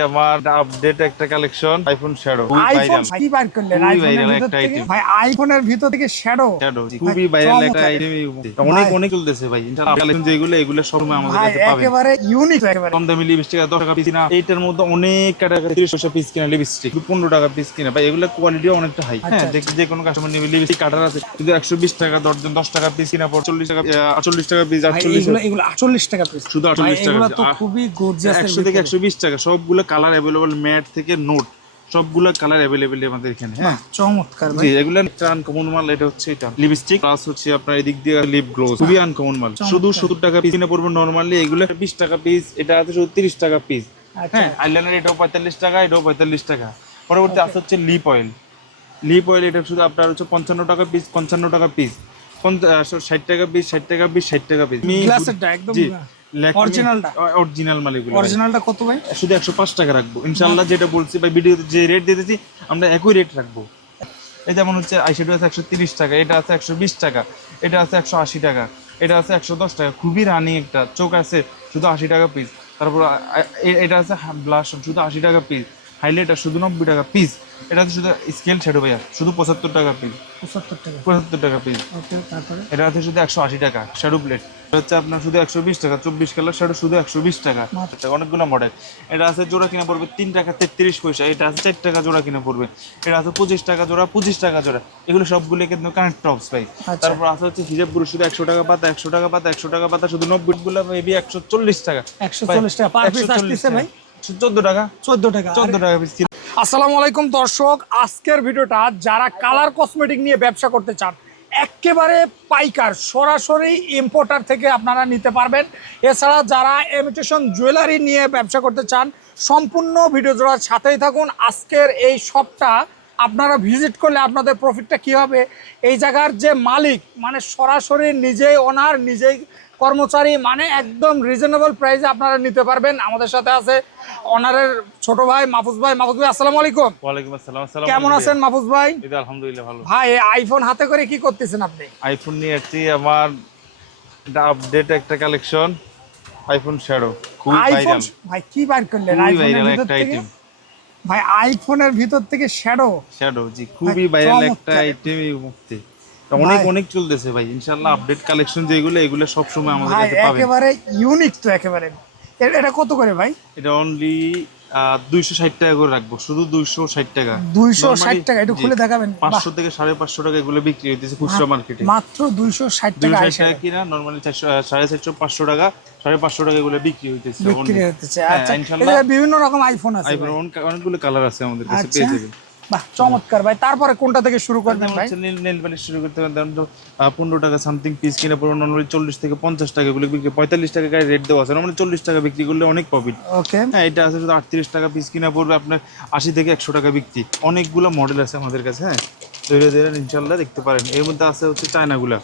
আমার আপডেট একটা collection iPhone shadow iPhone কি বার করলেন? আইফোনের ভিতর থেকে? ভাই আইফোনের ভিতর থেকে শ্যাডো শ্যাডো খুবই ভাইরাল একটা আইটেম অনেক। অনেক চলতেছে ভাই। কালেকশন যেগুলো এগুলো সব আমাদের কাছে পাবেন। একেবারে ইউনিক একেবারে। কম দামি লিপস্টিক দশ টাকা পিস এইটার মধ্যে অনেক তিরিশ পয়সা পিস কিনা লিপস্টিক পনেরো টাকা পিস কিনা। ভাই এগুলো কোয়ালিটি অনেকটা হাই হ্যাঁ আচ্ছা, যে- যে কোনো কাস্টমার নেবে লিপস্টিক কাটার আছে। কিন্তু একশো বিশ টাকা দশজন দশ টাকা পিস কিনা পর চল্লিশ টাকা আটচল্লিশ টাকা পিস ভাই আটচল্লিশ এগুলো এগুলো 48 টাকা পিস শুধু ভাই 48 টাকা এগুলো তো খুবই গর্জিয়াস একশো থেকে একশো বিশ টাকা সবগুলো কালার অ্যাভেলেবল ম্যাট থেকে নোট সবগুলো কালার অ্যাভেলেবেল আমাদের এখানে হ্যাঁ? চমৎকার জি এগুলো একটা আনকমন মাল এটা হচ্ছে এটা লিপস্টিক প্লাস হচ্ছে আপনার এদিক দিয়ে লিপ গ্লোস খুবই আনকমন মাল। শুধু সত্তর টাকা পিস কিনে পড়বে নর্মালি এগুলো বিশ টাকা পিস এটা আছে শুধু তিরিশ টাকা পিস আচ্ছা। হ্যাঁ আইলাইনার এটাও পঁয়তাল্লিশ টাকা এটাও পঁয়তাল্লিশ টাকা। পরবর্তী আছে হচ্ছে লিপ অয়েল লিপ অয়েল এটা শুধু আপনার হচ্ছে পঞ্চান্ন টাকা পিস পঞ্চান্ন টাকা পিস ষাট টাকা পিস ষাট টাকা পিস ষাট টাকা পিস একদম অরিজিনালটা অরিজিনাল মাল অরিজিনালটা কত ভাই? শুধু একশো পাঁচ টাকা রাখব। ইনশাল্লাহ যেটা বলছি বা ভিডিওতে যে রেট দিতেছি আমরা একই রেট রাখব। এই যেমন হচ্ছে আইশ্যাডো আছে একশো তিরিশ টাকা এটা আছে একশো বিশ টাকা এটা আছে একশো আশি টাকা এটা আছে একশো দশ টাকা। খুবই রানি একটা চোখ আছে শুধু আশি টাকা পিস তারপর এটা আছে ব্লাশ শুধু আশি টাকা পিস হাইলাইটার শুধু নব্বই টাকা পিস এটা শুধু স্কেল শ্যাডো ভাইয়া শুধু পঁচাত্তর টাকা পিস 75 টাকা। পঁচাত্তর টাকা পিস তারপরে? এটা আছে শুধু একশো আশি টাকা শ্যাডো প্লেট হচ্ছে আপনার শুধু একশো বিশ টাকা চব্বিশ কালার শ্যাডো শুধু একশো বিশ টাকা। অনেকগুলো মডেল এটা আছে জোড়া কিনা পড়বে তিন টাকা তেত্রিশ পয়সা এটা আছে চার টাকা জোড়া কিনা পড়বে। এটা আছে পঁচিশ টাকা জোড়া পঁচিশ টাকা জোড়া। এগুলো সবগুলো কিন্তু কানেক্ট টপস ভাই। আচ্ছা। তারপর আছে হচ্ছে হিজাব পুরো শুধু একশো টাকা পাতা একশো টাকা পাতা একশো টাকা পাতা শুধু নব্বই গুলো মেবি একশো চল্লিশ টাকা। 140 টাকা চোদ্দ টাকা? 14 টাকা। চোদ্দ টাকা পিস আসসালামু আলাইকুম দর্শক আজকের ভিডিওটা যারা কালার কসমেটিক নিয়ে ব্যবসা করতে চান একেবারে পাইকার সরাসরি ইম্পোর্টার থেকে আপনারা নিতে পারবেন। এছাড়া যারা ইমিটেশন জুয়েলারি নিয়ে ব্যবসা করতে চান সম্পূর্ণ ভিডিও জোড়ার সাথেই থাকুন। আজকের এই শপটা আপনারা ভিজিট করলে আপনাদের প্রফিটটা কী হবে? এই জায়গার যে মালিক মানে সরাসরি নিজেই ওনার নিজেই কর্মচারী মানে একদম রিজনেবল প্রাইসে আপনারা নিতে পারবেন। আমাদের সাথে আছে অনারের ছোট ভাই মাহফুজ ভাই। মাহফুজ ভাই আসসালামু আলাইকুম। ওয়ালাইকুম আসসালাম। আসসালাম কেমন আছেন মাহফুজ ভাই? আলহামদুলিল্লাহ ভালো। ভাই এই আইফোন হাতে করে কি করতেছেন আপনি? আইফোন নিয়ে আসছি আমার এটা আপডেট একটা কালেকশন আইফোন শ্যাডো খুবই আইফোন ভাইরাল ভাই কি বার করলেন? আইফোনের ভিতর একটা থেকে? আইটেম ভাই আইফোনের ভিতর থেকে শ্যাডো শ্যাডো জি খুবই ভাই, ভাইরাল একটা চমৎকার। আইটেম এই মুহূর্তে। অনেক অনেক চলতেছে ভাই ইনশাআল্লাহ আপডেট কালেকশন যেগুলো এগুলো সব সময় আমাদের কাছে পাবেন। একেবারে ইউনিক তো একেবারে। এটা কত করে ভাই? এটা অনলি দুইশো ষাট টাকা করে রাখব শুধু দুইশো ষাট টাকা। দুইশো ষাট Normally- টাকা একটু খুলে দেখাবেন? বাহ, পাঁচশো থেকে সাড়ে পাঁচশো টাকা এগুলো বিক্রি হইতেছে খুচরা মার্কেটে মাত্র দুইশো ষাট টাকা কিনা নর্মালি সাড়ে চারশো পাঁচশো টাকা সাড়ে পাঁচশো টাকা এগুলো বিক্রি হইতেছে বিক্রি। হতেছে হ্যাঁ, আচ্ছা বিভিন্ন রকম আইফোন আছে আইফোন অনেকগুলো কালার আছে আমাদের কাছে আচ্ছা। পেয়ে যাবেন। বাহ চমৎকার ভাই। তারপরে কোনটা থেকে শুরু করবেন ভাই? নেল পালিশ শুরু করতে পারেন ধরেন পনেরো টাকা সামথিং পিস কিনে পড়বে নর্মালি চল্লিশ থেকে পঞ্চাশ টাকা এগুলো বিক্রি পঁয়তাল্লিশ টাকা গায়ে রেট দেওয়া আছে। নর্মালি চল্লিশ টাকা বিক্রি করলে অনেক প্রফিট ওকে হ্যাঁ এটা আছে শুধু আটত্রিশ টাকা পিস কিনা পড়বে আপনার আশি থেকে একশো টাকা বিক্রি। অনেকগুলো মডেল আছে আমাদের কাছে হ্যাঁ। ধীরে ধীরে ইনশাল্লাহ দেখতে পারেন। এর মধ্যে আছে হচ্ছে চায়নাগুলা।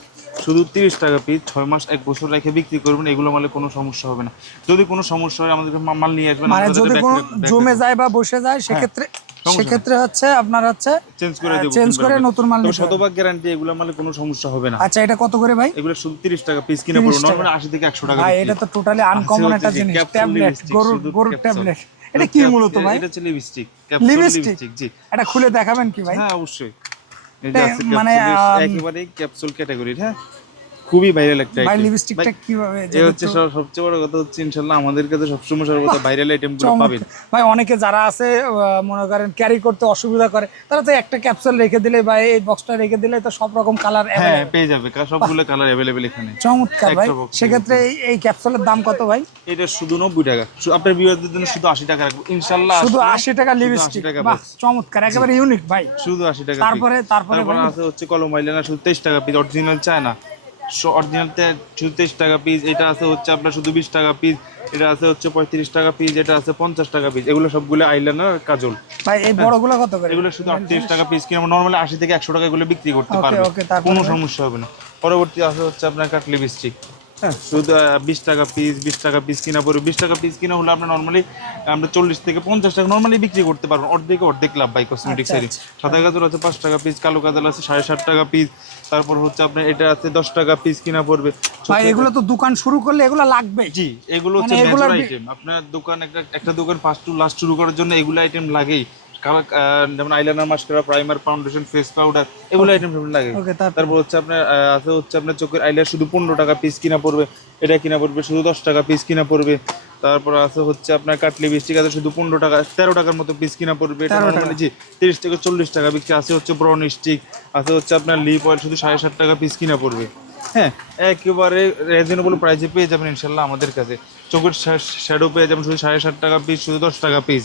শুধু তিরিশ টাকা পিস ছয় মাস এক বছর রেখে বিক্রি করবেন এগুলো মালে কোনো সমস্যা হবে না। যদি কোনো সমস্যা হয় আমাদের মাল নিয়ে আসবেন মানে যদি কোনো জমে যায় বা বসে যায় সেক্ষেত্রে সেক্ষেত্রে হচ্ছে আপনার হচ্ছে চেঞ্জ করে দেবো চেঞ্জ করে নতুন মাল নিতে শতভাগ গ্যারান্টি এগুলো মালে কোনো সমস্যা হবে না। আচ্ছা এটা কত করে ভাই? এগুলো শুধু তিরিশ টাকা পিস কিনে পড়বে নর্মালি আশি থেকে একশো টাকা ভাই এটা তো টোটালি আনকমন একটা জিনিস ট্যাবলেট গরুর গরুর ট্যাবলেট এটা কি মূলত ভাই? এটা হচ্ছে লিপস্টিক? লিপস্টিক জি। এটা খুলে দেখাবেন কি ভাই? হ্যাঁ অবশ্যই। মানে, একেবারে ক্যাপসুল ক্যাটাগরির হ্যাঁ? খুবই ভাইরাল একটা item। লিপস্টিকটা কীভাবে এ হচ্ছে সবচেয়ে বড় কথা হচ্ছে ইনশাল্লাহ আমাদের কাছে সবসময় সর্বদা ভাইরাল আইটেমগুলো পাবেন। ভাই অনেকে যারা আছে মনে করেন ক্যারি করতে অসুবিধা করে তারা তো একটা ক্যাপসুল রেখে দিলে বা এই বক্সটা রেখে দিলে তো সব রকম কালার হ্যাঁ পেয়ে যাবে। সবগুলো কালার অ্যাভেলেবেল এখানে। চমৎকার ভাই। সেক্ষেত্রে এই- এই ক্যাপসুলের দাম কত ভাই? এটা শুধু নব্বই টাকা। আপনার বিয়ারদের জন্য শুধু আশি টাকা রাখব। ইনশাল্লাহ শুধু আসলে আশি টাকা লিপস্টিক বাহ চমৎকার। একেবারে ইউনিক ভাই। শুধু আশি টাকা তারপরে তারপরে আছে হচ্ছে কলম আইলাইনার শুধু তেইশ টাকা পিস অরিজিনাল চায় না অরিজিনাল শুধু টাকা পিস এটা আছে হচ্ছে আপনার শুধু বিশ টাকা পিস এটা আছে হচ্ছে পঁয়ত্রিশ টাকা পিস এটা আছে পঞ্চাশ টাকা পিস এগুলো সবগুলো আইলাইনার কাজল। ভাই এই বড়গুলো কত করে? এগুলো শুধু আটত্রিশ টাকা পিস কিনে নর্মালি আশি থেকে একশো টাকা এগুলো বিক্রি করতে পারবে কোনো সমস্যা হবে না। পরবর্তী আছে হচ্ছে আপনার কাটলি লিপস্টিক হ্যাঁ শুধু বিশ টাকা পিস বিশ টাকা পিস কিনা পড়বে। বিশ টাকা পিস কিনা হলে আমরা নর্মালি আমরা চল্লিশ থেকে পঞ্চাশ টাকা নর্মালি বিক্রি করতে পারব। অর্ধেকে অর্ধেক লাভ বাই এর আচ্ছা। সাদা গাজর আছে পাঁচ টাকা পিস কালো গাজর আছে সাড়ে সাত টাকা পিস তারপর হচ্ছে আপনার এটা আছে দশ টাকা পিস কিনা পড়বে। ভাই এগুলো তো দোকান শুরু করলে এগুলো লাগবে। জি এগুলো হচ্ছে মানে মেজর আইটেম আপনার দোকান একটা একটা দোকান ফার্স্ট টু লাস্ট শুরু করার জন্য এগুলো আইটেম লাগেই। যেমন eyeliner mascara primer foundation face powder এগুলো আইটেম লাগে। তারপর? হচ্ছে আপনার আছে হচ্ছে আপনার চোখের আইলার শুধু পনেরো টাকা পিস কিনা পড়বে এটা কিনা পড়বে শুধু দশ টাকা পিস কিনা পড়বে। তারপর আছে হচ্ছে আপনার কাটলি বিস্টিক আছে শুধু পনেরো টাকা তেরো টাকার মতো পিস কিনা পড়বে এটা 13 টাকা। জি তিরিশ থেকে চল্লিশ টাকা বিক্রি আছে হচ্ছে ব্রাউন স্টিক আছে হচ্ছে আপনার লিপ অয়েল শুধু সাড়ে সাত টাকা পিস কিনা পড়বে। হ্যাঁ একেবারে রিজনেবল প্রাইসে পেয়ে যাবেন ইনশাল্লাহ আমাদের কাছে। চোখের শ্যাডো পেয়ে যাবেন শুধু সাড়ে সাত টাকা পিস শুধু দশ টাকা পিস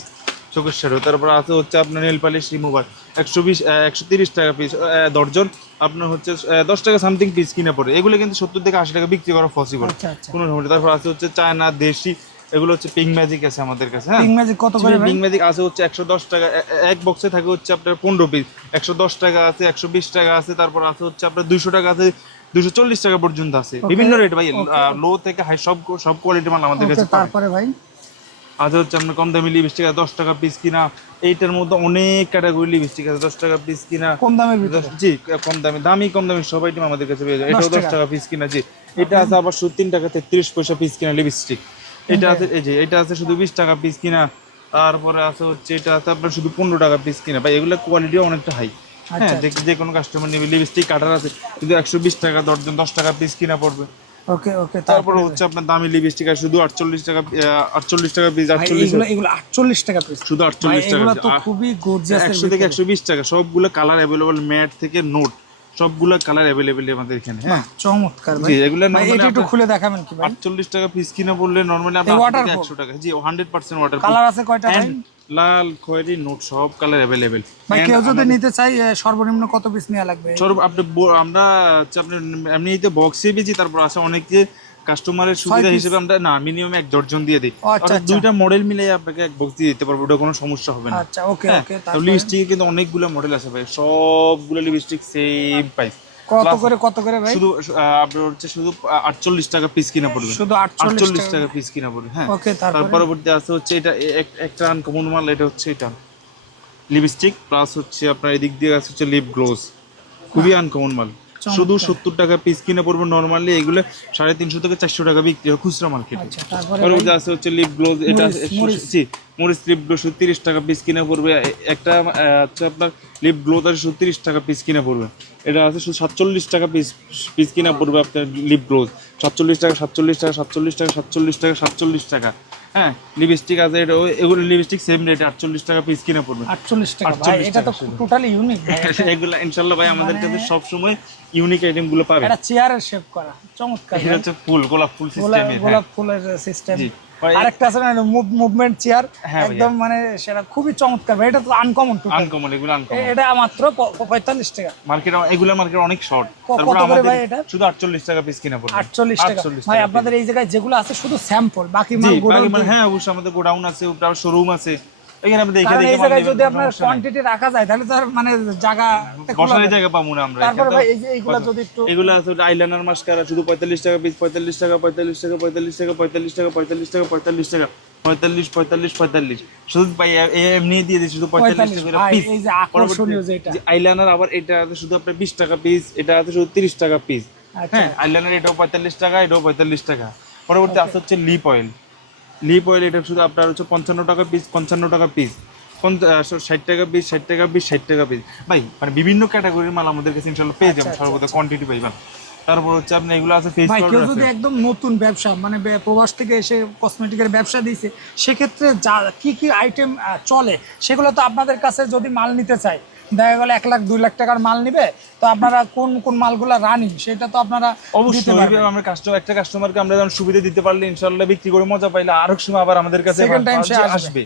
চোখের শ্যাডো তারপর আছে হচ্ছে আপনার নেল পালিশ রিমুভার একশো বিশ একশো তিরিশ টাকা পিস দর্জন আপনার হচ্ছে দশ টাকা সামথিং পিস কিনা পড়ে। এগুলো কিন্তু সত্তর থেকে আশি টাকা বিক্রি করা পসিবল আচ্ছা আচ্ছা। কোনো সমস্যা তারপর আছে হচ্ছে চায়না দেশি। এগুলো হচ্ছে পিঙ্ক ম্যাজিক আছে আমাদের কাছে হ্যাঁ? পিং ম্যাজিক কত করে পিঙ্ক ম্যাজিক আছে হচ্ছে একশো দশ টাকা। এ- এ- এক বক্সে থাকে হচ্ছে আপনার পনেরো পিস একশো দশ টাকা আছে একশো বিশ টাকা আছে। তারপর আছে হচ্ছে আপনার দুইশো টাকা আছে দুশো চল্লিশ টাকা পর্যন্ত আছে। বিভিন্ন রেট ভাই লো থেকে হাই সব সব কোয়ালিটি মাল আমাদের কাছে তারপরে ভাই? আছে হচ্ছে আপনার কম দামি লিপস্টিক আছে দশ টাকা পিস কিনা এইটার মধ্যে অনেক ক্যাটাগরি লিপস্টিক আছে দশ টাকা পিস কিনা। কম দামের জি কম দামি দামি কম দামি সব আইটেম আমাদের কাছে পেয়ে যাবে। এটাও দশ টাকা। পিস কিনা জি। এটা আছে আবার শুধু তিন টাকা তেত্রিশ পয়সা পিস কিনা লিপস্টিক এটা আছে এই যে এটা আছে শুধু বিশ টাকা পিস কিনা তারপরে আছে হচ্ছে এটা আছে আপনার শুধু পনেরো টাকা পিস কিনা। ভাই এগুলো কোয়ালিটিও অনেকটা হাই হ্যাঁ আচ্ছা, যে যে কোনো কাস্টমার নেবে লিপস্টিক কাটার আছে কিন্তু একশো বিশ টাকা দশজন দশ টাকা পিস কিনা পড়বে। ওকে ওকে তারপরে হচ্ছে আপনার দামি লিপস্টিক শুধু আটচল্লিশ টাকা আটচল্লিশ টাকা পিস ভাই আটচল্লিশ এগুলো এগুলো 48 টাকা পিস শুধু ভাই আটচল্লিশ টাকা এগুলো তো খুবই গর্জিয়াস একশো থেকে একশো বিশ টাকা সবগুলো কালার অ্যাভেলেবল ম্যাট থেকে নোট সবগুলো কালার অ্যাভেলেবেল আমাদের এখানে হ্যাঁ? চমৎকার ভাই। জি এগুলো এটা একটু খুলে দেখাবেন কি ভাই? আটচল্লিশ টাকা পিস কিনা পড়লে নর্মালি waterproof? একশো টাকা। জি হান্ড্রেড পার্সেন্ট ওয়াটার কালার আছে কয়টা ভাই? লাল খয়েরি নোট সব কালার অ্যাভেলেবেল ভাই কেউ যদি নিতে চাই সর্বনিম্ন কত পিস নেওয়া লাগবে? সর্ব আপনি আমরা আপনি এমনিতে বক্সে বেচি তারপর আছে অনেকে কাস্টমারের সুবিধা হিসেবে আমরা না মিনিমাম এক দর্জন দিয়ে দিই। আচ্ছা, অর্থাৎ আচ্ছা। দুইটা মডেল মিলে আপনাকে এক বক্স দিয়ে দিতে পারব ওটা কোনো সমস্যা হবে না। আচ্ছা ওকে হ্যাঁ ওকে লিপস্টিক কিন্তু অনেকগুলো মডেল আছে ভাই সবগুলো লিপস্টিক সেম প্রাইস কত করে কত করে ভাই? শুধু আপনার হচ্ছে শুধু আটচল্লিশ টাকা পিস কিনা পড়বে। শুধু 48 টাকা। পিস কিনা পড়বে হ্যাঁ। ওকে তার তারপরে পরবর্তী আছে হচ্ছে এটা একটা আনকমন মাল এটা হচ্ছে এটা। লিপস্টিক প্লাস হচ্ছে আপনার এদিক দিয়ে আছে হচ্ছে লিপ গ্লোজ খুবই আনকমন মাল। শুধু সত্তর টাকা পিস কিনে পড়বে নর্মালি এগুলো সাড়ে তিনশো থেকে চারশো টাকা বিক্রি হয় খুচরা মার্কেটে আচ্ছা তারপরে আছে হচ্ছে লিপ গ্লোজ এটা মরিচ, লিপ গ্লো শুধু তিরিশ টাকা পিস কিনে পড়বে। একটা হচ্ছে আপনার লিপ গ্লোজ আছে শুধু তিরিশ টাকা পিস কিনে পড়বে। এটা আছে শুধু সাতচল্লিশ টাকা পিস পিস কিনা পড়বে আপনার লিপ গ্লোজ সাতচল্লিশ টাকা সাতচল্লিশ টাকা সাতচল্লিশ টাকা সাতচল্লিশ টাকা সাতচল্লিশ টাকা। হ্যাঁ লিপস্টিক আছে এটা এগুলো লিপস্টিক সেম রেটে আটচল্লিশ টাকা পিস কিনে পড়বে। 48 টাকা এটা তো টোটালি ইউনিক এগুলো ইনশাল্লাহ ভাই আমাদের কাছে সবসময় ইউনিক আইটেমগুলো পাবে এটা চেয়ারের শেপ করা চমৎকার এটা হচ্ছে ফুল গোলাপ ফুল সিস্টেম গোলাপ ফুলের সিস্টেম আরেকটা আছে না মুভমেন্ট চেয়ার হ্যাঁ একদম মানে সেটা খুবই চমৎকার এটা তো আনকমন আনকমন এগুলো আনকমন এটা মাত্র প- প- 45 টাকা। মার্কেট এগুলো মার্কেট অনেক শর্ট কত করে ভাই এটা? শুধু 48 টাকা পিস কিনা পড়বে। 48 টাকা। 48 ভাই আপনাদের এই জায়গায় যেগুলো আছে শুধু স্যাম্পল বাকি মাল গোডাউন হ্যাঁ অবশ্যই আমাদের গোডাউন আছে তারপর শোরুম আছে। এখানে আমরা দেখে কারণ দেখে এই জায়গায় যদি আপনার কোয়ান্টিটি রাখা যায় তাহলে তো মানে জায়গা বসার জায়গা পাবো না আমরা তারপরে ভাই এই এইগুলা যদি একটু এগুলো আছে আইলাইনার মাস্কারা শুধু 45 টাকা পিস 45 টাকা 45 টাকা 45 টাকা 45 টাকা 45 টাকা 45 টাকা 45 45 45 শুধু এমনি দিয়ে দিই শুধু 45 45 টাকা পিস। আইলাইনার আবার এটা আছে শুধু আপনার 20 টাকা পিস এটা আছে শুধু 30 টাকা পিস আচ্ছা। হ্যাঁ আইলাইনার এটাও 45 টাকা এটাও 45 টাকা। পরবর্তী আছে হচ্ছে লিপ অয়েল লিপ অয়েল এটা শুধু আপনার হচ্ছে পঞ্চান্ন টাকা পিস পঞ্চান্ন টাকা পিস ষাট টাকা পিস ষাট টাকা পিস ষাট টাকা পিস ভাই মানে বিভিন্ন ক্যাটাগরির মাল আমাদের কাছে ইনশাল্লাহ পেয়ে যাবেন সর্বদা কোয়ান্টিটি পাইবেন তারপর হচ্ছে আপনি এগুলো আছে ফেস ভাই কেউ যদি একদম নতুন ব্যবসা মানে প্রবাস থেকে এসে কসমেটিকের ব্যবসা দিয়েছে সেক্ষেত্রে যা কি কি আইটেম চলে সেগুলো তো আপনাদের কাছে যদি মাল নিতে চাই দেখা গেল এক লাখ দুই লাখ টাকার মাল নিবে তো আপনারা কোন কোন মালগুলো রানিং সেটা তো আপনারা অবশ্যই আমরা কাস্টমার একটা কাস্টমারকে আমরা যেমন সুবিধা দিতে পারলে ইনশাল্লাহ বিক্রি করে মজা পাইলে আরও সময় আবার আমাদের কাছে আসবে।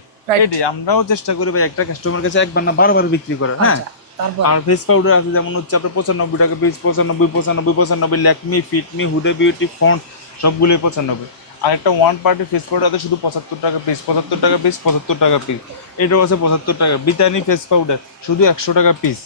আমরাও চেষ্টা করি ভাই একটা কাস্টমার কাছে একবার না বারবার বিক্রি করার হ্যাঁ? আচ্ছা, আর ফেস পাউডার আছে যেমন হচ্ছে আপনার পঁচানব্বই টাকা পিস পঁচানব্বই পঁচানব্বই পঁচানব্বই Lakme fit me Huda beauty font সবগুলোই পঁচানব্বই। আর একটা ওয়ান পার্টি ফেস পাউডার আছে শুধু পঁচাত্তর টাকা পিস পঁচাত্তর টাকা পিস পঁচাত্তর টাকা পিস এটাও আছে পঁচাত্তর টাকা। বিতানি ফেস পাউডার শুধু একশো টাকা পিস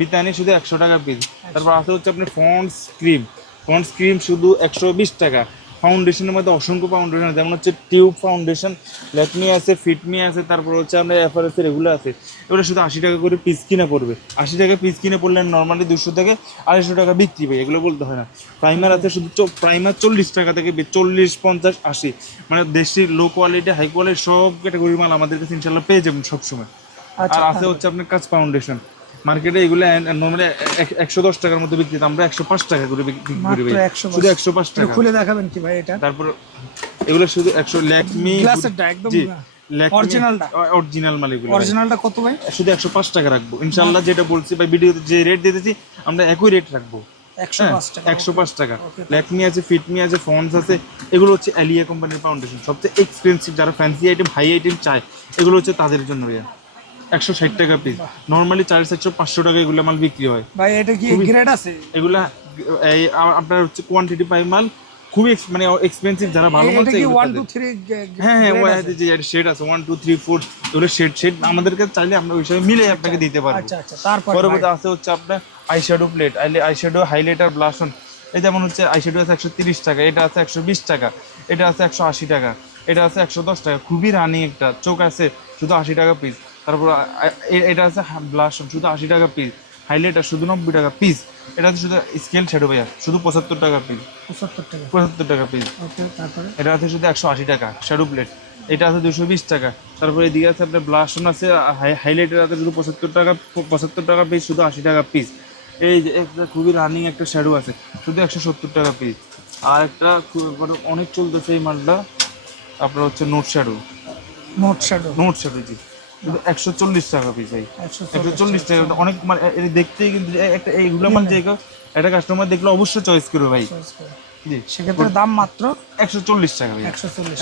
বিতানি শুধু একশো টাকা পিস তারপর আছে হচ্ছে আপনার ফন্ডস ক্রিম ফন্ডস ক্রিম শুধু একশো বিশ টাকা। ফাউন্ডেশনের মধ্যে অসংখ্য ফাউন্ডেশন আছে। যেমন হচ্ছে টিউব ফাউন্ডেশন ল্যাকমি আছে ফিটমি আছে তারপর হচ্ছে আপনার এফআরএস এর এগুলো আছে। এগুলো শুধু আশি টাকা করে পিস কিনে পড়বে। আশি টাকা পিস কিনে পড়লে নর্মালি দুশো থেকে আড়াইশো টাকা বিক্রি পাই এগুলো বলতে হয় না। প্রাইমার আছে শুধু প্রাইমার চল্লিশ টাকা থেকে চল্লিশ পঞ্চাশ আশি। মানে দেশি লো কোয়ালিটি হাই কোয়ালিটি সব ক্যাটাগরির মাল আমাদের কাছে ইনশাল্লাহ পেয়ে যাবেন সবসময়। আচ্ছা আর আছে হচ্ছে আপনার কাজ ফাউন্ডেশন মার্কেটে এগুলো নর্মালি একশো দশ টাকার মতো বিক্রি আমরা একশো পাঁচ টাকা করে বিক্রি করি। শুধু একশো পাঁচ টাকা। খুলে দেখাবেন কি ভাই এটা? তারপর এগুলো শুধু একশো ল্যাকমি গ্লাসেরটা একদম অরিজিনালটা অরিজিনাল মাল অরিজিনালটা কত ভাই? শুধু একশো পাঁচ টাকা রাখব। ইনশাল্লাহ যেটা বলছি ভাই ভিডিওতে যে রেট দিতেছি আমরা একই রেট রাখব। একশো পাঁচ টাকা। ল্যাকমি আছে ফিটমি আছে ফন্স আছে এগুলো হচ্ছে অ্যালিয়া কোম্পানির ফাউন্ডেশন সবচেয়ে এক্সপেন্সিভ যারা ফ্যান্সি আইটেম হাই আইটেম চায় এগুলো হচ্ছে তাদের জন্য একশো ষাট টাকা পিস নর্মালি চার চারশো পাঁচশো টাকা এগুলো মাল বিক্রি হয়। ভাই এটা কি গ্রেড আছে? এগুলা এই আপনার হচ্ছে কোয়ান্টিটি পাই মাল খুবই মানে এক্সপেন্সিভ যারা ভালো মাল থ্রি হ্যাঁ হ্যাঁ ওই আছে? যে শেড আছে ওয়ান টু থ্রি ফোর এগুলো শেড শেড আমাদেরকে চাইলে আমরা ওই হিসাবে মিলে আপনাকে দিতে পারব। আচ্ছা আচ্ছা তারপর পরবর্তী আছে হচ্ছে আপনার eyeshadow plate eyeshadow highlighter blush on এই যেমন হচ্ছে আইশ্যাডো আছে একশো তিরিশ টাকা এটা আছে একশো বিশ টাকা এটা আছে একশো আশি টাকা এটা আছে একশো দশ টাকা। খুবই রানি একটা চোখ আছে শুধু আশি টাকা পিস তারপর এটা আছে ব্লাশন শুধু আশি টাকা পিস হাইলাইটার শুধু নব্বই টাকা পিস এটা শুধু স্কেল শ্যাডো ভাইয়া শুধু পঁচাত্তর টাকা পিস পঁচাত্তর টাকা। পঁচাত্তর টাকা পিস তারপরে? এটা আছে শুধু একশো আশি টাকা শ্যাডো প্লেট এটা আছে দুশো বিশ টাকা। তারপরে এদিকে আছে আপনার ব্লাশন আছে হাইলাইটার আছে শুধু পঁচাত্তর টাকা পঁচাত্তর টাকা পিস শুধু আশি টাকা পিস এই যে একটা খুবই রানিং একটা শ্যাডো আছে শুধু একশো সত্তর টাকা পিস আর একটা মানে অনেক চলতেছে এই মালটা আপনার হচ্ছে nude shadow nude shadow nude shadow জি। একশো চল্লিশ টাকা পিস এই একশো চল্লিশ টাকা। অনেক মানে দেখতেই কিন্তু একটা এইগুলো যে একটা কাস্টমার দেখলে অবশ্যই চয়েস করবে ভাই। জি। সেক্ষেত্রে দাম মাত্র একশো চল্লিশ টাকা একশো চল্লিশ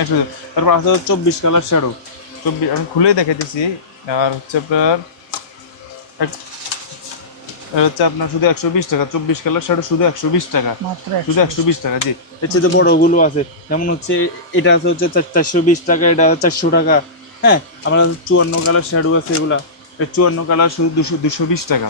তারপর আছে চব্বিশ কালার শ্যাডো চব্বিশ আমি খুলে দেখাইতেছি। আর হচ্ছে আপনার হচ্ছে আপনার শুধু একশো বিশ টাকা চব্বিশ কালার শ্যাডো শুধু একশো বিশ টাকা। শুধু একশো বিশ। টাকা জি। এর চেয়ে বড়গুলো আছে। যেমন হচ্ছে এটা আছে হচ্ছে চারশো বিশ টাকা এটা চারশো টাকা। হ্যাঁ আমার চুয়ান্ন কালার শ্যাডো আছে এগুলা। এই চুয়ান্ন কালার শুধু দুশো দুশো বিশ টাকা।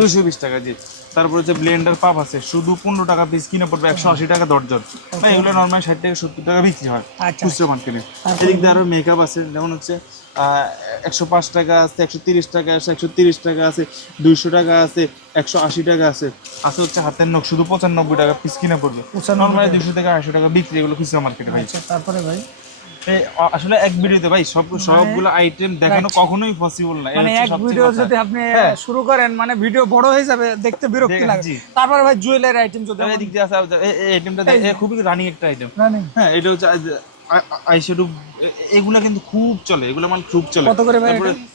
দুশো বিশ। টাকা জি। তারপর হচ্ছে ব্লেন্ডার পাপ আছে শুধু পনেরো টাকা পিস কিনে পড়বে একশো আশি টাকা দরজন ভাই এগুলো নর্মাল ষাট থেকে সত্তর টাকা বিক্রি হয় আচ্ছা। খুচরো মার্কেটে এদিক দিয়ে আরও মেকআপ আছে যেমন হচ্ছে একশো পাঁচ টাকা আছে একশো তিরিশ টাকা আছে একশো তিরিশ টাকা আছে দুইশো টাকা আছে একশো আশি টাকা আছে। আছে হচ্ছে হাতের নখ শুধু পঁচানব্বই টাকা পিস কিনে পড়বে। 95 নর্মালি দুশো থেকে আড়াইশো টাকা বিক্রি এগুলো খুচরো মার্কেটে ভাই। আচ্ছা তারপরে ভাই? আসলে এক ভিডিওতে ভাই সব সবগুলো আইটেম দেখানো কখনোই পসিবল না। মানে এক ভিডিও যদি আপনি হ্যাঁ। শুরু করেন মানে ভিডিও বড় হয়ে যাবে দেখতে বিরক্তি জি। ভাই জুয়েলারি আইটেম যদি তাহলে এদিক দিয়ে আছে এই- এই আইটেমটা দেখ- খুবই রানিং একটা আইটেম হ্যাঁ এটা হচ্ছে আইশ্যাডো এগুলা কিন্তু খুব চলে এগুলো মানে খুব চলে। কত করে ভাই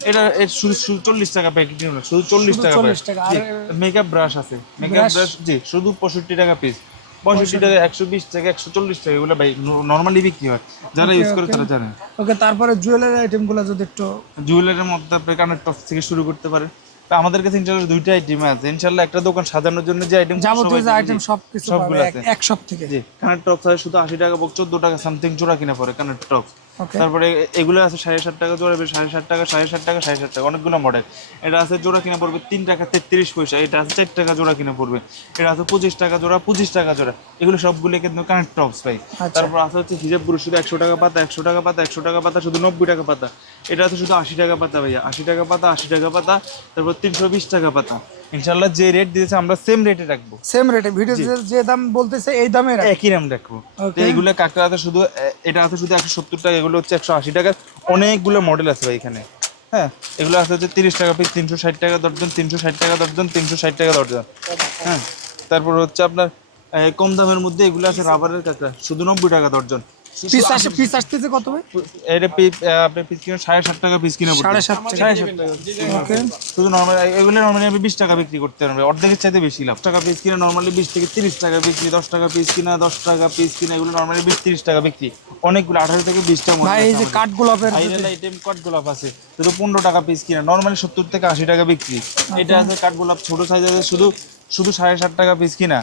এটা? শুধু চল্লিশ টাকা প্যাকেট শুধু চল্লিশ টাকা 40 টাকা, আর- মেকআপ ব্রাশ আছে। মেকআপ ব্রাশ জি শুধু পঁয়ষট্টি টাকা পিস পঁয়ষট্টি টাকা একশো বিশ থেকে একশো চল্লিশ টাকা এগুলো ভাই নর্মালি বিক্রি হয়। যারা ইউজ করে তারা জানে। ওকে তারপরে জুয়েলারি আইটেমগুলো যদি একটু জুয়েলারির মধ্যে আপনি কানের টপ থেকে শুরু করতে পারেন। আমাদের কাছে ইনশাল্লাহ দুইটা আইটেম আছে। ইনশাল্লাহ একটা দোকান সাজানোর জন্য যে আইটেম যাবতীয় যে আইটেম সবকিছু সবগুলো আছে। এক- সব থেকে। জি কানের টপ শুধু আশি টাকা বক চোদ্দ টাকা সামথিং জোড়া কিনা পড়ে কানের টপ তারপরে এগুলো আছে সাড়ে সাত টাকা জোড়া সাড়ে সাত টাকা সাড়ে সাত টাকা সাড়ে সাত টাকা অনেকগুলো মডেল এটা আছে জোড়া কিনা পড়বে তিন টাকা তেত্রিশ পয়সা এটা আছে চার টাকা জোড়া কিনা পড়বে। এটা আছে পঁচিশ টাকা জোড়া পঁচিশ টাকা জোড়া। এগুলো সবগুলো কিন্তু কানের টপস ভাই। আচ্ছা। তারপর আছে হচ্ছে হিজাব গুরু শুধু একশো টাকা পাতা একশো টাকা পাতা একশো টাকা পাতা শুধু নব্বই টাকা পাতা। এটা আছে শুধু আশি টাকা পাতা ভাইয়া। আশি টাকা পাতা আশি টাকা পাতা তারপর তিনশো বিশ টাকা পাতা। ইনশাল্লাহ যে রেট দিয়েছে আমরা সেম রেটে রাখব। সেম রেটে ভিডিও যে দাম বলতেছে এই দামে একই দাম রাখব। তো. এইগুলো কাঁকড়া আছে শুধু এটা আছে শুধু একশো সত্তর টাকা এগুলো হচ্ছে একশো আশি টাকা। অনেকগুলো মডেল আছে ভাই এখানে। হ্যাঁ এগুলো আছে হচ্ছে তিরিশ টাকা পিস তিনশো ষাট টাকা দর্জন তিনশো ষাট টাকা দর্জন তিনশো ষাট টাকা দর্জন হ্যাঁ তারপর হচ্ছে আপনার কম দামের মধ্যে এগুলো আছে রাবারের কাঁকড়া শুধু নব্বই টাকা দর্জন পিস আসতেছে কত ভাই? এটা আপনি পিস কিনে সাড়ে সাত টাকা পিস কিনে সাড়ে সাত সাড়ে সাত টাকা। শুধু নর্মাল এগুলো নর্মালি আমি বিশ টাকা বিক্রি করতে পারবে অর্ধেকের চাইতে বেশি লাভ। টাকা পিস কিনে নর্মালি বিশ থেকে তিরিশ টাকা বিক্রি দশ টাকা পিস কিনা দশ টাকা পিস কিনা এগুলো নর্মালি বিশ তিরিশ টাকা বিক্রি। অনেকগুলো আঠারো থেকে বিশটা এই যে কাঠ গোলাপের আইটেম কাঠ গোলাপ আছে। শুধু পনেরো টাকা পিস কিনা। নর্মালি সত্তর থেকে আশি টাকা বিক্রি। এটা আছে কাঠ গোলাপ ছোট সাইজ আছে। শুধু শুধু সাড়ে সাত টাকা পিস কিনা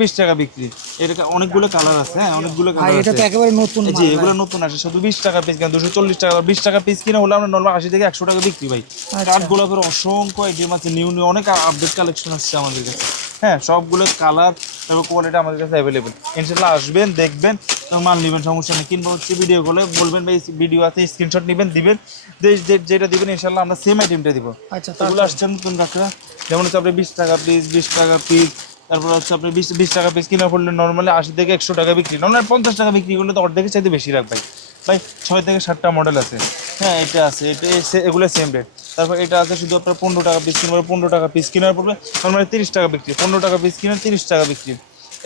বিশ টাকা বিক্রি। এটা অনেকগুলো কালার আছে হ্যাঁ অনেকগুলো কালার এটা তো একেবারে নতুন জি এগুলো নতুন আসে শুধু বিশ টাকা পিস কিনা দুশো চল্লিশ টাকা বিশ টাকা পিস কিনা হলে আমরা নর্মাল আশি থেকে একশো টাকা বিক্রি ভাই। কাঠগুলো কাঠ গোলাপের অসংখ্য আইটেম আছে নিউ নিউ অনেক আপডেট কালেকশন আসছে আমাদের কাছে। হ্যাঁ সবগুলো কালার তারপর কোয়ালিটি আমাদের কাছে অ্যাভেলেবেল ইনশাল্লাহ আসবেন দেখবেন মান নেবেন সমস্যা নেই। কিনবো হচ্ছে ভিডিও কলে বলবেন বা ভিডিও আছে স্ক্রিনশট নেবেন দিবেন। যেটা দিবেন ইনশাল্লাহ আমরা সেম আইটেমটা দিব। আচ্ছা তাহলে আসছেন আসছে নতুন কাঁকড়া যেমন হচ্ছে আপনি বিশ টাকা পিস বিশ টাকা পিস তারপর হচ্ছে আপনি বিশ বিশ টাকা পিস কিনা পড়লে নর্মালি আশি থেকে একশো টাকা বিক্রি। নর্মালি পঞ্চাশ টাকা বিক্রি করলে তো অর্ধেকের চাইতে বেশি রাখ ভাই, ছয় থেকে সাতটা মডেল আছে। হ্যাঁ এটা আছে, এটা এগুলো সেম রেট তারপর এটা আছে শুধু আপনার পনেরো টাকা পিস কিনবে, পনেরো টাকা পিস কেনার পড়বে নর্মালি তিরিশ টাকা বিক্রি, পনেরো টাকা পিস কিনে তিরিশ টাকা বিক্রি।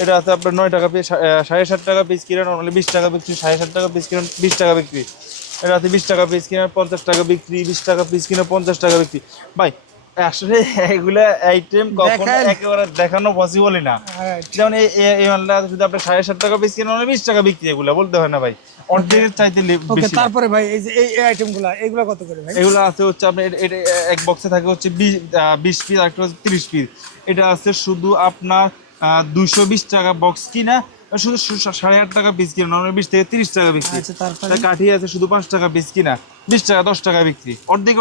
এটা আছে আপনার নয় টাকা পিস সাড়ে ষাট টাকা পিস কিনে নর্মালি বিশ টাকা বিক্রি, সাড়ে ষাট টাকা পিস কিনে, বিশ টাকা বিক্রি। এটা আছে বিশ টাকা পিস কিনে, পঞ্চাশ টাকা বিক্রি, বিশ টাকা পিস কিনে, পঞ্চাশ টাকা বিক্রি। ভাই আসলে এগুলা আইটেম কখনো একেবারে দেখানো পসিবলই না। হ্যাঁ, যেমন এই এই- মালটা শুধু আপনার সাড়ে ষাট টাকা পিস কিনে বিশ টাকা বিক্রি এগুলো বলতে হয় না ভাই। অর্ধেকের চাইতে বেশি তারপরে ভাই এই যে এই আইটেমগুলো এগুলো কত করে ভাই? এগুলো আছে হচ্ছে এটা- এটা এক বক্সে থাকে হচ্ছে বিশ পিস আর একটা হচ্ছে তিরিশ পিস এটা আছে শুধু আপনার দুইশো বিশ টাকা বক্স কিনা শুধু সাড়ে আট টাকা পিস কিনা নর্মালি বিশ থেকে তিরিশ টাকা বিক্রি। আচ্ছা তারপরে? কাঠি আছে শুধু পাঁচ টাকা পিস কিনা বিশ টাকা দশ টাকা বিক্রি। অর্ধেক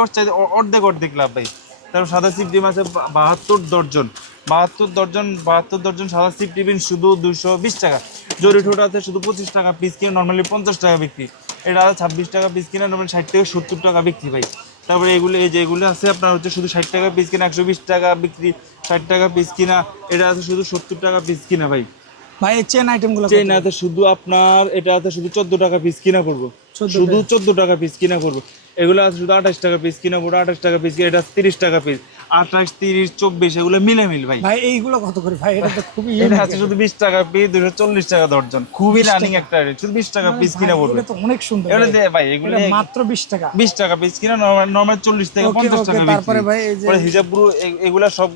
অর্ধেক অর্ধেক লাভ ভাই। তারপর সাদা সিপ ডিম আছে বাহাত্তর দর্জন। বাহাত্তর দর্জন বাহাত্তর দর্জন সাদা সিপ ডিম শুধু দুশো বিশ টাকা। জরি ঠোঁট আছে শুধু পঁচিশ টাকা পিস কিনে নর্মালি পঞ্চাশ টাকা বিক্রি। এটা আছে ছাব্বিশ টাকা পিস কিনে নর্মালি ষাট থেকে সত্তর টাকা বিক্রি ভাই। তারপরে এগুলো এই যে এগুলো আছে আপনার হচ্ছে শুধু ষাট টাকা পিস কিনা একশো বিশ টাকা বিক্রি ষাট টাকা পিস কিনা এটা আছে শুধু সত্তর টাকা পিস কিনা ভাই। ভাই এই চেন আইটেমগুলো চেন আছে শুধু আপনার এটা আছে শুধু চোদ্দ টাকা পিস কিনা করব। শুধু চোদ্দ টাকা পিস কিনা করব। এগুলো শুধু আঠাশ টাকা পিস কিনা করব আঠাশ টাকা পিস এটা তিরিশ টাকা পিস আঠাশ তিরিশ চব্বিশ এগুলো মিলে মিল ভাই। ভাই এইগুলো কত করে? ভাই এটা তো খুবই এটা আছে শুধু বিশ টাকা পিস দুশো চল্লিশ টাকা দর্জন খুবই রানিং একটা শুধু বিশ টাকা পিস কিনা ভাই, পড়বে তো অনেক সুন্দর এগুলো ভাই। দে ভাই এগুলো মাত্র 20 টাকা। বিশ টাকা পিস কিনা নর্মাল চল্লিশ থেকে পঞ্চাশ টাকা তারপরে ভাই এই যে- পরে এগুলা সব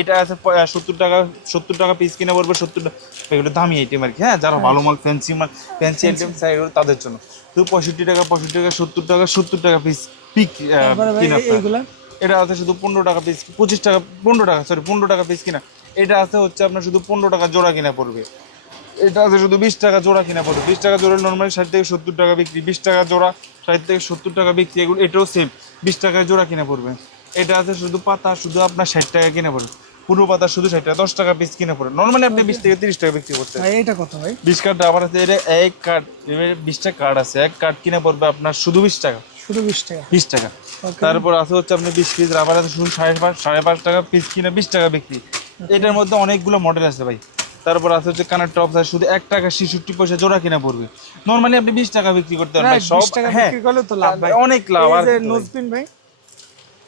এটা আছে সত্তর টাকা সত্তর টাকা পিস কিনে পড়বে সত্তর টাকা এগুলো দামি আইটেম আর কি হ্যাঁ? যারা ভালো মাল ফ্যান্সি মাল ফ্যান্সি আইটেম চাই তাদের জন্য। শুধু পঁয়ষট্টি টাকা পঁয়ষট্টি টাকা সত্তর টাকা সত্তর টাকা পিস পিক কিনা এটা আছে শুধু পনেরো টাকা পিস পঁচিশ টাকা পনেরো টাকা সরি পনেরো টাকা পিস কিনা। এটা আছে হচ্ছে আপনার শুধু পনেরো টাকা জোড়া কিনা পড়বে। এটা আছে শুধু বিশ টাকা জোড়া কিনা পড়বে। বিশ টাকা জোড়া নর্মালি ষাট থেকে সত্তর টাকা বিক্রি বিশ টাকা জোড়া ষাট থেকে সত্তর টাকা বিক্রি এগুলো এটাও সেম বিশ টাকা জোড়া কিনা পড়বে। এটা আছে শুধু পাতা শুধু আপনার ষাট টাকা কিনা পড়বে। পুরো পাতা শুধু ষাট টাকা দশ টাকা পিস কিনা পড়বে নর্মালি আপনি বিশ থেকে তিরিশ টাকা বিক্রি করতে এটা কত ভাই? বিশ কার্ড আবার আছে এটা এক কার্ড বিশটা কার্ড আছে। এক কার্ড কিনা পড়বে আপনার শুধু বিশ টাকা। শুধু 20 টাকা? বিশ টাকা। তারপর আছে হচ্ছে আপনি বিশ পিস রাবার আছে শুধু সাড়ে পাঁচ সাড়ে পাঁচ টাকা পিস কিনে বিশ টাকা বিক্রি। এটার মধ্যে অনেকগুলো মডেল আছে ভাই। তারপর আছে হচ্ছে কানের টপ আছে শুধু এক টাকা ছেষট্টি পয়সা জোড়া কিনা পড়বে। নর্মালি আপনি বিশ টাকা বিক্রি করতে Right, সব হ্যাঁ বিক্রি করলে তো লাভ ভাই। অনেক লাভ আর নোজপিন ভাই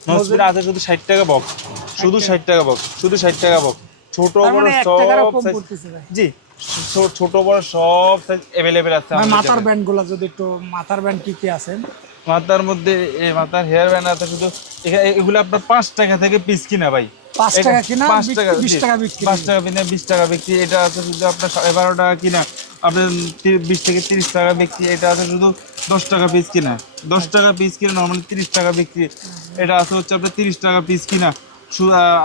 নোজপিন আছে শুধু ষাট টাকা বক্স শুধু ষাট টাকা। বক্স শুধু ষাট টাকা বক্স ছোট বড় সব জি ছোট বড় সব সাইজ অ্যাভেলেবেল আছে মাথার ব্যান্ডগুলো ব্যান্ডগুলো যদি একটু মাথার ব্যান্ড কি কি আছে? মাথার মধ্যে মাথার হেয়ার ব্যান্ড আছে শুধু এগুলো আপনার পাঁচ টাকা থেকে পিস কিনা ভাই। পাঁচ টাকা কিনা, পাঁচ টাকা বিশ টাকা বিক্রি। পাঁচ টাকা কিনা বিশ টাকা বিক্রি এটা আছে শুধু আপনার সাড়ে বারো টাকা কিনা। আপনার বিশ থেকে তিরিশ টাকা বিক্রি এটা আছে শুধু দশ টাকা পিস কিনা। দশ টাকা পিস কিনা নর্মালি তিরিশ টাকা বিক্রি। এটা আছে হচ্ছে আপনার তিরিশ টাকা পিস কিনা।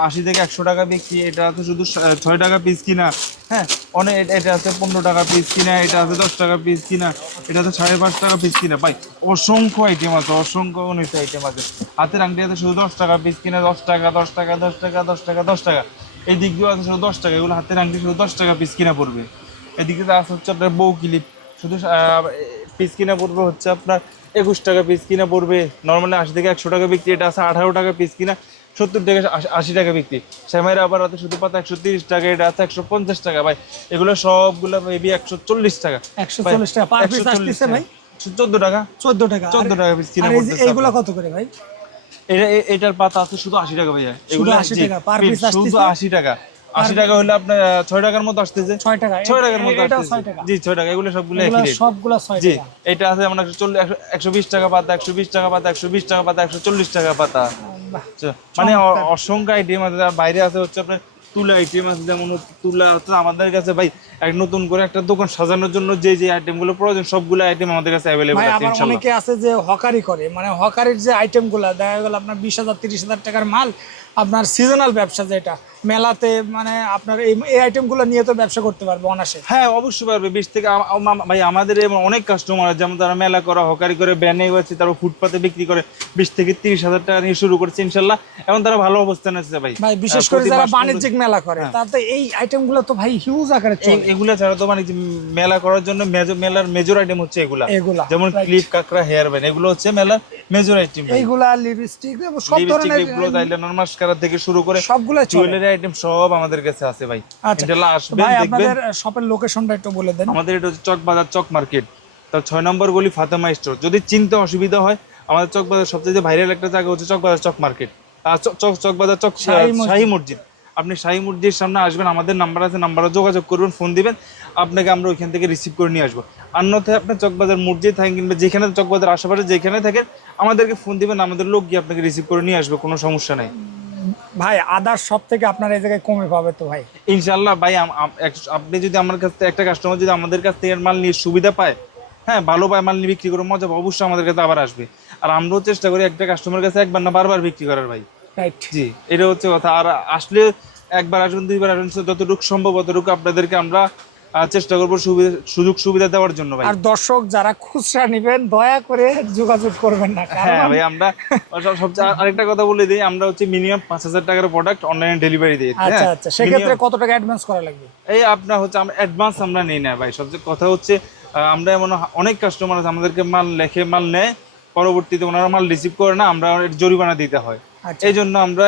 আশি থেকে একশো টাকা বিক্রি, এটা আছে শুধু ছয় টাকা পিস কিনা হ্যাঁ? অনেক এটা- আছে পনেরো টাকা পিস কিনা, এটা আছে দশ টাকা পিস কিনা, এটা আছে সাড়ে পাঁচ টাকা পিস কিনা। ভাই, অসংখ্য আইটেম আছে, অসংখ্য অনেক আইটেম আছে। হাতের আংটি আছে শুধু দশ টাকা পিস কিনা, দশ টাকা দশ টাকা দশ টাকা দশ টাকা দশ টাকা। এই দিক দিয়ে আছে শুধু দশ টাকা, এগুলো হাতের আংটি শুধু দশ টাকা পিস কিনা পড়বে। এদিকে আছে হচ্ছে আপনার বউ ক্লিপ, শুধু পিস কিনা পড়বে হচ্ছে আপনার একুশ টাকা পিস কিনা পড়বে। নর্মালি আশি থেকে একশো টাকা বিক্রি, এটা আছে আঠারো টাকা পিস কিনা। সত্তর টাকা আশি- আশি টাকা বিক্রি। শ্যামাইরা আবার আছে শুধু পাতা একশো তিরিশ টাকা এটা আছে একশো পঞ্চাশ টাকা। ভাই এগুলো সবগুলো মেবি একশো চল্লিশ টাকা। 140 টাকা। Per piece আসতেছে ভাই? চোদ্দ টাকা। 14 টাকা। 14 টাকা এইগুলো কত করে ভাই? এটা এটার পাতা আছে শুধু আশি টাকা ভাইয়া। এগুলো 80 জি, টাকা, শুধু আশি টাকা। আশি টাকা হলে আপনার ছয় টাকার মতো আসতেছে। 6 টাকা। ছয় টাকার মতো আসতেছে। জি ছয় টাকা। এগুলো সবগুলো সবগুলো জি এটা আছে যেমন একশো বিশ টাকা পাতা একশো বিশ টাকা পাতা একশো বিশ টাকা পাতা একশো চল্লিশ টাকা পাতা। মানে অসংখ্য আইটেম আছে যারা বাইরে আছে হচ্ছে আপনার তুলা আইটেম আছে যেমন তুলা হচ্ছে আমাদের কাছে ভাই এক নতুন করে একটা দোকান সাজানোর জন্য যে যে আইটেমগুলো প্রয়োজন সবগুলো আইটেম আমাদের কাছে অ্যাভেলেবল আছে অনেকে আছে যে হকারি করে মানে হকারির যে আইটেমগুলো দেখা গেল আপনার বিশ হাজার তিরিশ হাজার টাকার মাল আপনার সিজনাল ব্যবসা যেটা মেলাতে মানে আপনার এই এই আইটেমগুলো নিয়ে তো ব্যবসা করতে পারবে অনাসে হ্যাঁ অবশ্যই পারবে। বিশ থেকে ভাই আমাদের অনেক কাস্টমার যেমন তারা মেলা করা হকারি করে ব্যানে আছে তারপর ফুটপাতে বিক্রি করে বিশ থেকে তিরিশ হাজার টাকা নিয়ে শুরু করছে ইনশাল্লাহ। এখন তারা ভালো অবস্থানে আছে ভাই। ভাই বিশেষ করে যারা বাণিজ্যিক মেলা করে তাতে এই আইটেমগুলো তো ভাই হিউজ আকারে এগুলা ছাড়া তো মানে মেলা করার জন্য মেজর মেলার মেজর আইটেম হচ্ছে এগুলা। এগুলা যেমন ক্লিপ কাকড়া হেয়ার ব্যান্ড এগুলো হচ্ছে মেলার মেজর আইটেম এইগুলা লিপস্টিক সব লিপস্টিক ধরনের এগুলো আইলাইনার থেকে শুরু করে সবগুলো জুয়েলারি আইটেম সব আমাদের কাছে আছে ভাই। আচ্ছা। ইনশাল্লাহ তো আসবেন ভাই দেখবেন। আপনাদের শপের লোকেশনটা একটু বলে দেন। আমাদের এটা হচ্ছে চকবাজার চক মার্কেট। তার ছয় নম্বর গলি ফাতেমা স্টোর যদি চিনতে অসুবিধা হয় আমাদের চক বাজার সবচেয়ে ভাইরাল একটা জায়গা হচ্ছে চক বাজার চক মার্কেট। চক চক বাজার চক। শাহী মসজিদ। আপনি শাহী মসজিদের সামনে আসবেন আমাদের নাম্বার আছে নাম্বারে যোগাযোগ করবেন ফোন দিবেন। আপনাকে আমরা ওইখান থেকে রিসিভ করে নিয়ে আসব। অন্যথায় আপনি চকবাজার মসজিদ থাকেন কিংবা যেখানে চকবাজার আশেপাশে যেখানে থাকেন আমাদেরকে ফোন দিবেন আমাদের লোক গিয়ে আপনাকে রিসিভ করে নিয়ে আসবে কোনো সমস্যা নাই। ভাই আদার সব থেকে আপনার এই জায়গায় কমে পাবে তো ভাই? ইনশাল্লাহ ভাই আপনি যদি আমার কাছ থেকে একটা কাস্টমার যদি আমাদের কাছ থেকে মাল নিয়ে সুবিধা পায় হ্যাঁ ভালো পায় মাল নিয়ে বিক্রি করে মজা অবশ্যই আমাদের কাছে আবার আসবে। আর আমরাও চেষ্টা করি একটা কাস্টমার কাছে একবার না বারবার বিক্রি করার ভাই। রাইট জি এটা হচ্ছে কথা। আর আসলে একবার আসবেন দুইবার আসবেন যতটুকু সম্ভব ততটুকু আপনাদেরকে আমরা চেষ্টা করব সুযোগ সুবিধা দেওয়ার জন্য ভাই। আর দর্শক যারা খুচরা নেবেন দয়া করে যোগাযোগ করবেন না হ্যাঁ ভাই আমরা সব- সবচেয়ে আরেকটা কথা বলে দিই আমরা হচ্ছে মিনিমাম পাঁচ হাজার টাকার প্রোডাক্ট অনলাইনে ডেলিভারি দিই আচ্ছা হ্যাঁ? আচ্ছা সেক্ষেত্রে কত টাকা অ্যাডভান্স করা লাগবে? এই আপনার হচ্ছে আমরা অ্যাডভান্স আমরা নেই না ভাই। সবচেয়ে কথা হচ্ছে আমরা এমন অনেক কাস্টমার আছে আমাদেরকে মাল লেখে মাল নেয় পরবর্তীতে ওনারা মাল রিসিভ করে না আমরা জরিমানা দিতে হয়। এই জন্য আমরা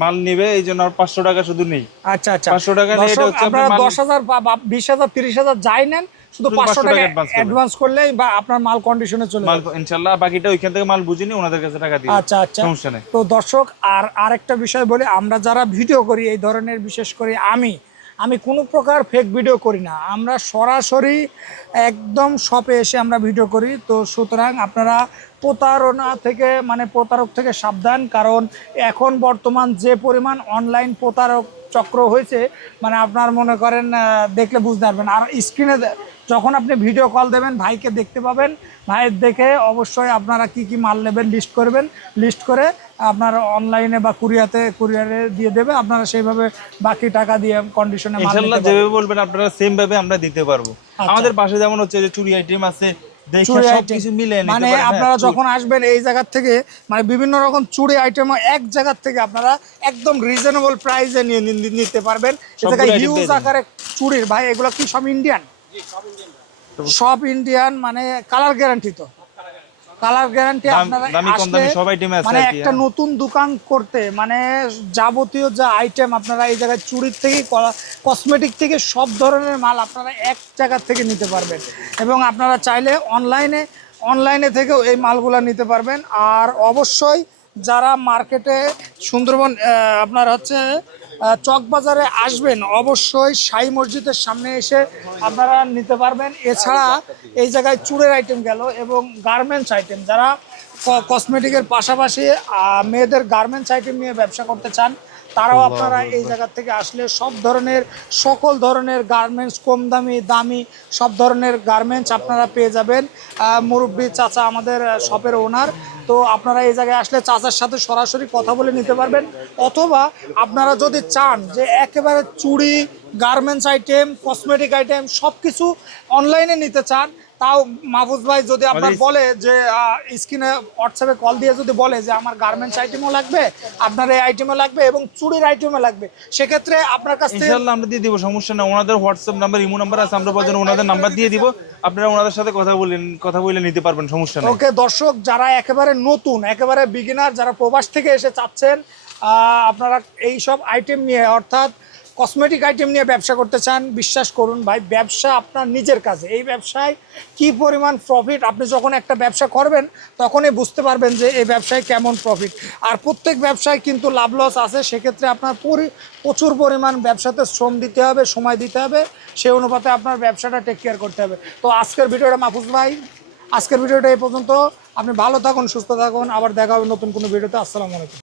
মাল নিবে এই জন্য আর পাঁচশো টাকা শুধু নেই। আচ্ছা আচ্ছা। পাঁচশো টাকা নিয়ে এটা হচ্ছে আপনার দশ হাজার বা বিশ হাজার তিরিশ হাজার যাই নেন শুধু পাঁচশো টাকা টাকা অ্যাডভান্স করলেই বা আপনার মাল কন্ডিশনে চলে মাল ইনশাল্লাহ বাকিটা ওইখান থেকে মাল বুঝিনি ওনাদের কাছে টাকা দিই আচ্ছা আচ্ছা। সমস্যা নেই। তো দর্শক আর আরেকটা বিষয় বলে আমরা যারা ভিডিও করি এই ধরনের বিশেষ করে আমি আমি কোনো প্রকার ফেক ভিডিও করি না। আমরা সরাসরি একদম শপে এসে আমরা ভিডিও করি। তো সুতরাং আপনারা প্রতারণা থেকে মানে প্রতারক থেকে সাবধান। কারণ এখন বর্তমান যে পরিমাণ অনলাইন প্রতারক চক্র হয়েছে মানে আপনার মনে করেন দেখলে বুঝতে পারবেন। আর স্ক্রিনে যখন আপনি ভিডিও কল দেবেন, ভাইকে দেখতে পাবেন। ভাইয়ের দেখে অবশ্যই আপনারা কি কি মাল নেবেন লিস্ট করবেন। লিস্ট করে আপনার অনলাইনে বা কুরিয়াতে কুরিয়ারে দিয়ে দেবে আপনারা সেইভাবে বাকি টাকা দিয়ে কন্ডিশনে মাল ইনশাল্লাহ যেভাবে বলবেন আপনারা সেম ভাবে আমরা দিতে পারব। আমাদের পাশে যেমন হচ্ছে যে চুরি আইটেম আছে মানে হ্যাঁ, আপনারা যখন আসবেন এই জায়গার থেকে মানে বিভিন্ন রকম চুড়ি আইটেম এক জায়গার থেকে আপনারা একদম রিজনেবল প্রাইসে নিয়ে নিতে পারবেন। হিউজ আকারে চুড়ির ভাই এগুলো কি সব ইন্ডিয়ান সব ইন্ডিয়ান মানে কালার গ্যারান্টি তো। কালার গ্যারান্টি আপনারা দামি কম দামি সব item আছে মানে একটা হ্যাঁ। নতুন দোকান করতে মানে যাবতীয় যা আইটেম আপনারা এই জায়গায় চুড়ির থেকে কসমেটিক থেকে সব ধরনের মাল আপনারা এক জায়গা থেকে নিতে পারবেন এবং আপনারা চাইলে অনলাইনে অনলাইনে থেকেও এই মালগুলো নিতে পারবেন আর অবশ্যই যারা মার্কেটে সুন্দরবন আপনার হচ্ছে চকবাজারে আসবেন, অবশ্যই সাই মসজিদের সামনে এসে আপনারা নিতে পারবেন। এছাড়া এই জায়গায় চুড়ের আইটেম গেল এবং গার্মেন্টস আইটেম যারা কসমেটিকের পাশাপাশি মেয়েদের গার্মেন্টস আইটেম নিয়ে ব্যবসা করতে চান তারাও আপনারা এই জায়গা থেকে আসলে সব ধরনের সকল ধরনের গার্মেন্টস কম দামি দামি সব ধরনের গার্মেন্টস আপনারা পেয়ে যাবেন। মুরব্বি চাচা আমাদের শপের ওনার তো আপনারা এই জায়গায় আসলে চাচার সাথে সরাসরি কথা বলে নিতে পারবেন। অথবা আপনারা যদি চান যে একেবারে চুড়ি গার্মেন্টস আইটেম কসমেটিক আইটেম সব কিছু অনলাইনে নিতে চান তাও মাহফুজ ভাই যদি আপনার বলে যে স্ক্রিনে হোয়াটসঅ্যাপে কল দিয়ে যদি বলে যে আমার গার্মেন্টস আইটেমও লাগবে আপনার এই আইটেমও লাগবে এবং চুড়ির আইটেমও লাগবে সেক্ষেত্রে আপনার কাছ থেকে আমরা দিয়ে দিব সমস্যা না ওনাদের হোয়াটসঅ্যাপ নাম্বার ইমো নাম্বার আছে আমরা প্রয়োজন ওনাদের নাম্বার দিয়ে দিব। আপনারা ওনাদের সাথে কথা বলেন কথা বলে নিতে পারবেন সমস্যা নেই। ওকে দর্শক যারা একেবারে নতুন একেবারে বিগিনার যারা প্রবাস থেকে এসে চাচ্ছেন আহ, আপনারা এই সব আইটেম নিয়ে অর্থাৎ কসমেটিক আইটেম নিয়ে ব্যবসা করতে চান, বিশ্বাস করুন ভাই, ব্যবসা আপনার নিজের কাছে এই ব্যবসায় কি পরিমাণ প্রফিট আপনি যখন একটা ব্যবসা করবেন, তখনই বুঝতে পারবেন যে এই ব্যবসায় কেমন প্রফিট আর প্রত্যেক ব্যবসায় কিন্তু লাভ লস আছে, সেক্ষেত্রে আপনার পরি প্রচুর পরিমাণ ব্যবসাতে শ্রম দিতে হবে, সময় দিতে হবে। সেই অনুপাতে আপনার ব্যবসাটা টেক কেয়ার করতে হবে। তো আজকের ভিডিওটা মাহফুজ ভাই, আজকের ভিডিওটা এই পর্যন্ত। আপনি ভালো থাকুন, সুস্থ থাকুন। আবার দেখা হবে নতুন কোনো ভিডিওতে। আসসালামু আলাইকুম।